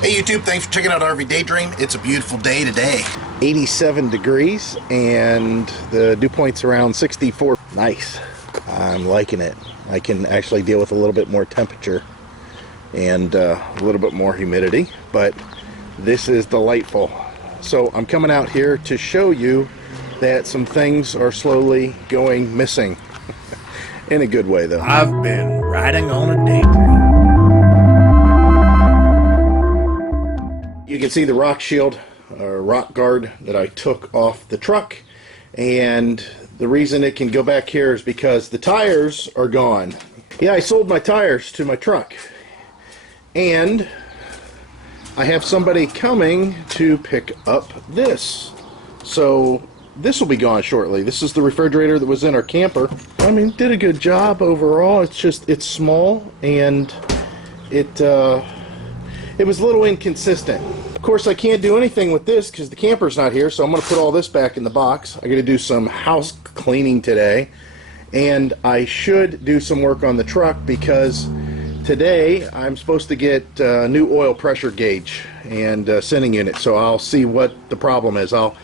Hey YouTube, thanks for checking out RV Daydream. It's a beautiful day today. 87 degrees and the dew point's around 64. Nice. I'm liking it. I can actually deal with a little bit more temperature and a little bit more humidity, but this is delightful. So I'm coming out here to show you that some things are slowly going missing. In a good way though. I've been riding on a daydream. You can see the rock shield or rock guard that I took off the truck, and the reason it can go back here is because the tires are gone. Yeah, I sold my tires to my truck, and I have somebody coming to pick up this. So this will be gone shortly. This is the refrigerator that was in our camper. I mean, did a good job overall. It's just, it's small, and it was a little inconsistent. Of course, I can't do anything with this because the camper's not here, so I'm going to put all this back in the box. I got to do some house cleaning today, and I should do some work on the truck because today I'm supposed to get a new oil pressure gauge and sending unit, so I'll see what the problem is. I'll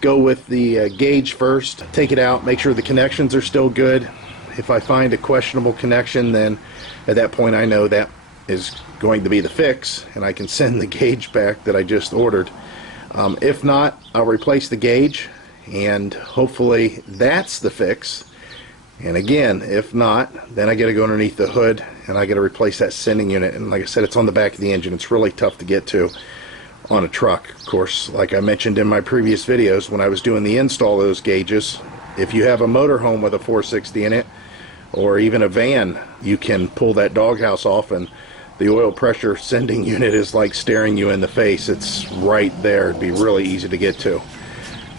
go with the gauge first, take it out, make sure the connections are still good. If I find a questionable connection, then at that point I know that is going to be the fix, and I can send the gauge back that I just ordered. If not, I'll replace the gauge, and hopefully that's the fix. And again, if not, then I got to go underneath the hood and I got to replace that sending unit. And like I said, it's on the back of the engine. It's really tough to get to on a truck. Of course, like I mentioned in my previous videos when I was doing the install of those gauges, if you have a motorhome with a 460 in it, or even a van, you can pull that doghouse off and the oil pressure sending unit is like staring you in the face. It's right there. It'd be really easy to get to.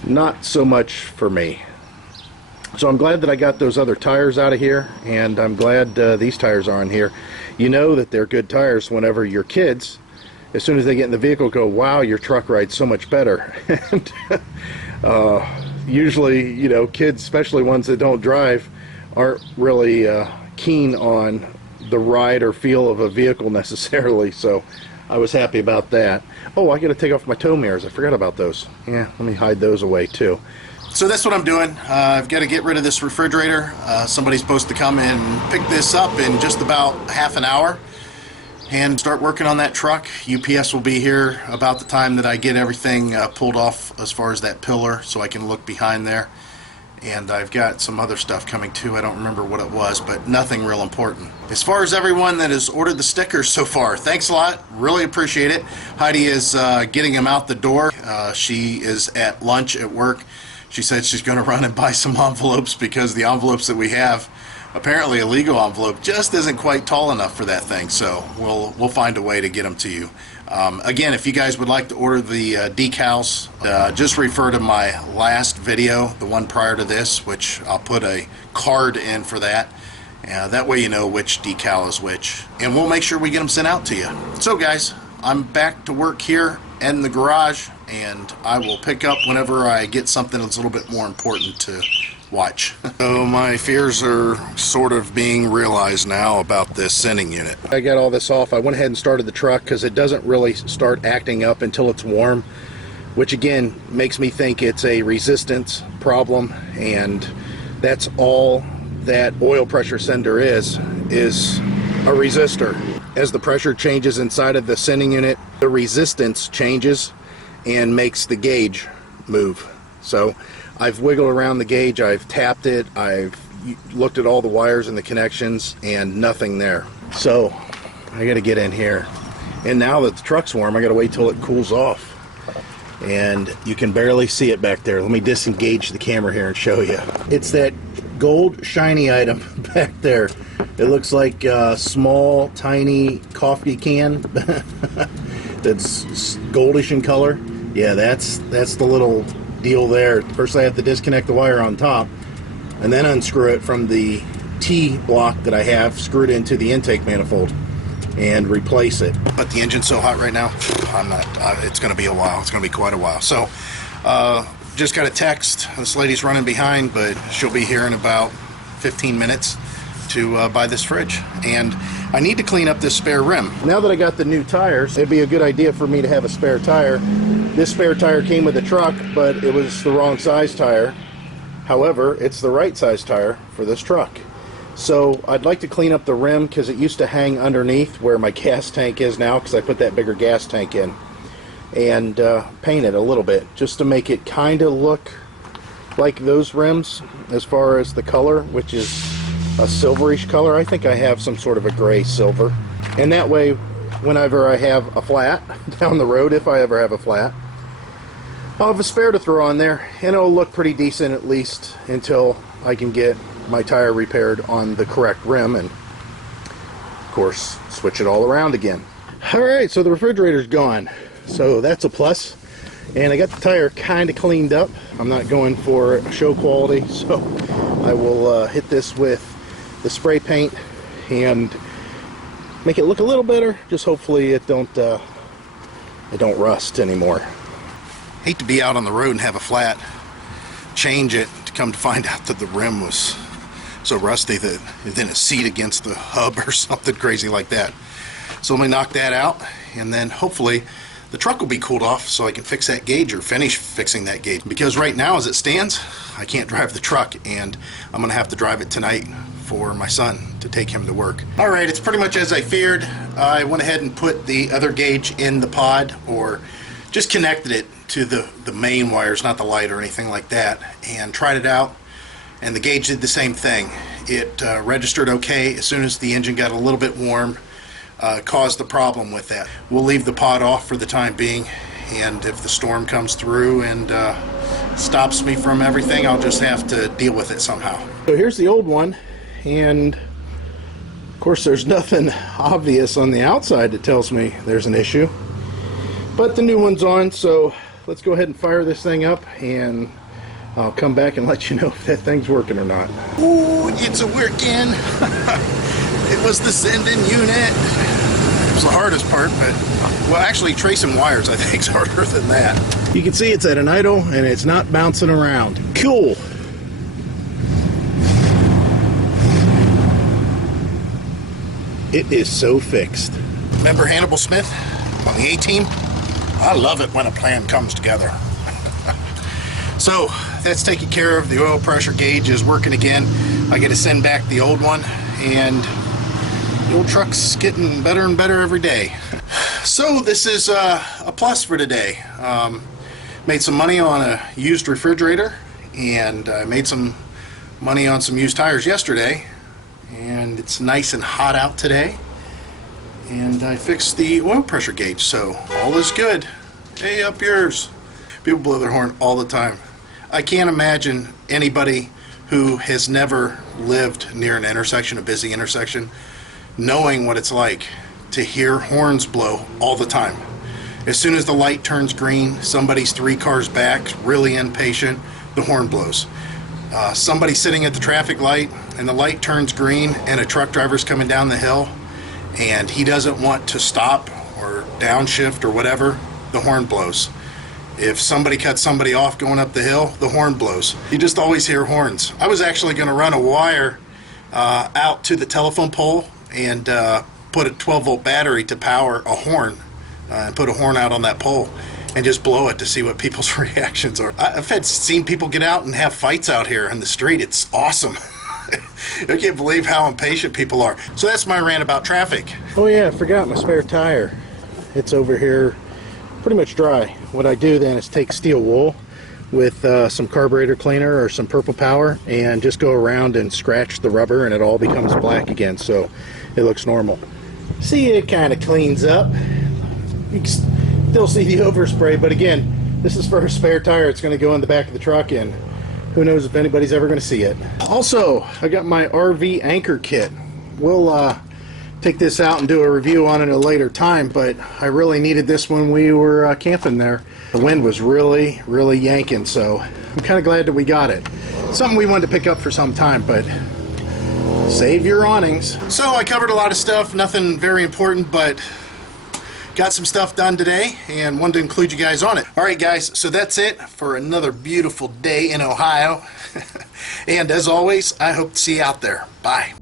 Not so much for me. So I'm glad that I got those other tires out of here, and I'm glad these tires are in here. You know that they're good tires whenever your kids, as soon as they get in the vehicle, go, wow, your truck rides so much better. And usually, you know, kids, especially ones that don't drive, aren't really keen on the ride or feel of a vehicle necessarily, so I was happy about that. Oh, I gotta take off my tow mirrors. I forgot about those. Yeah, let me hide those away too. So that's what I'm doing. I've got to get rid of this refrigerator. Somebody's supposed to come and pick this up in just about half an hour and start working on that truck. UPS will be here about the time that I get everything pulled off as far as that pillar, so I can look behind there. And I've got some other stuff coming too. I don't remember what it was, but nothing real important. As far as everyone that has ordered the stickers so far, thanks a lot. Really appreciate it. Heidi is getting them out the door. She is at lunch at work. She said she's going to run and buy some envelopes because the envelopes that we have, apparently a legal envelope, just isn't quite tall enough for that thing. So we'll find a way to get them to you. Again, if you guys would like to order the decals, just refer to my last video, the one prior to this, which I'll put a card in for that. That way you know which decal is which. And we'll make sure we get them sent out to you. So guys, I'm back to work here in the garage, and I will pick up whenever I get something that's a little bit more important to watch. So my fears are sort of being realized now about this sending unit. I got all this off. I went ahead and started the truck because it doesn't really start acting up until it's warm, which again makes me think it's a resistance problem, and that's all that oil pressure sender is a resistor. As the pressure changes inside of the sending unit, the resistance changes and makes the gauge move. So I've wiggled around the gauge, I've tapped it, I've looked at all the wires and the connections, and nothing there. So I got to get in here. And now that the truck's warm, I got to wait till it cools off. And you can barely see it back there. Let me disengage the camera here and show you. It's that gold shiny item back there. It looks like a small, tiny coffee can that's goldish in color. Yeah, that's the little deal there. First I have to disconnect the wire on top and then unscrew it from the T block that I have screwed into the intake manifold and replace it. But the engine's so hot right now, I'm not, it's going to be a while. It's going to be quite a while. So just got a text. This lady's running behind, but she'll be here in about 15 minutes. to buy this fridge, and I need to clean up this spare rim. Now that I got the new tires, it'd be a good idea for me to have a spare tire. This spare tire came with the truck, but it was the wrong size tire. However, it's the right size tire for this truck. So I'd like to clean up the rim because it used to hang underneath where my gas tank is now, because I put that bigger gas tank in, and paint it a little bit just to make it kind of look like those rims as far as the color, which is a silverish color. I think I have some sort of a gray silver, and that way whenever I have a flat down the road, if I ever have a flat, I'll have a spare to throw on there, and it'll look pretty decent at least until I can get my tire repaired on the correct rim and of course switch it all around again. Alright, so the refrigerator's gone, so that's a plus, and I got the tire kind of cleaned up. I'm not going for show quality, so I will hit this with the spray paint and make it look a little better. Just hopefully it don't rust anymore. Hate to be out on the road and have a flat, change it, to come to find out that the rim was so rusty that it didn't seat against the hub or something crazy like that. So let me knock that out, and then hopefully the truck will be cooled off so I can fix that gauge or finish fixing that gauge. Because right now as it stands, I can't drive the truck, and I'm gonna have to drive it tonight for my son to take him to work. Alright, it's pretty much as I feared. I went ahead and put the other gauge in the pod, or just connected it to the main wires, not the light or anything like that, and tried it out, and the gauge did the same thing. It registered okay as soon as the engine got a little bit warm. Caused the problem with that. We'll leave the pod off for the time being, and if the storm comes through and stops me from everything, I'll just have to deal with it somehow. So here's the old one, and of course there's nothing obvious on the outside that tells me there's an issue. But the new one's on, so let's go ahead and fire this thing up, and I'll come back and let you know if that thing's working or not. Ooh, it's a working. It was the sending unit. It was the hardest part, but, well, actually tracing wires I think is harder than that. You can see it's at an idle, and it's not bouncing around. Cool. It is so fixed. Remember Hannibal Smith on the A-Team? I love it when a plan comes together. So that's taken care of. The oil pressure gauge is working again. I get to send back the old one, and the old truck's getting better and better every day. So this is a plus for today. Made some money on a used refrigerator, and I made some money on some used tires yesterday, and it's nice and hot out today. And I fixed the oil pressure gauge, so all is good. Hey, up yours. People blow their horn all the time. I can't imagine anybody who has never lived near an intersection, a busy intersection, knowing what it's like to hear horns blow all the time. As soon as the light turns green, somebody's 3 cars back, really impatient, the horn blows. Somebody sitting at the traffic light and the light turns green and a truck driver's coming down the hill, and he doesn't want to stop or downshift or whatever, the horn blows. If somebody cuts somebody off going up the hill, the horn blows. You just always hear horns. I was actually going to run a wire out to the telephone pole and put a 12-volt battery to power a horn, and put a horn out on that pole and just blow it to see what people's reactions are. I've seen people get out and have fights out here in the street. It's awesome. I can't believe how impatient people are. So that's my rant about traffic. Oh yeah, I forgot my spare tire. It's over here pretty much dry. What I do then is take steel wool with some carburetor cleaner or some purple power and just go around and scratch the rubber, and it all becomes black again, so it looks normal. See, it kind of cleans up. You can still see the overspray, but again, this is for a spare tire. It's going to go in the back of the truck, and who knows if anybody's ever going to see it. Also, I got my RV anchor kit. We'll take this out and do a review on it at a later time, but I really needed this when we were camping there. The wind was really, really yanking, so I'm kind of glad that we got it. Something we wanted to pick up for some time, but save your awnings. So I covered a lot of stuff, nothing very important, but got some stuff done today and wanted to include you guys on it. Alright guys, so that's it for another beautiful day in Ohio. And as always, I hope to see you out there. Bye.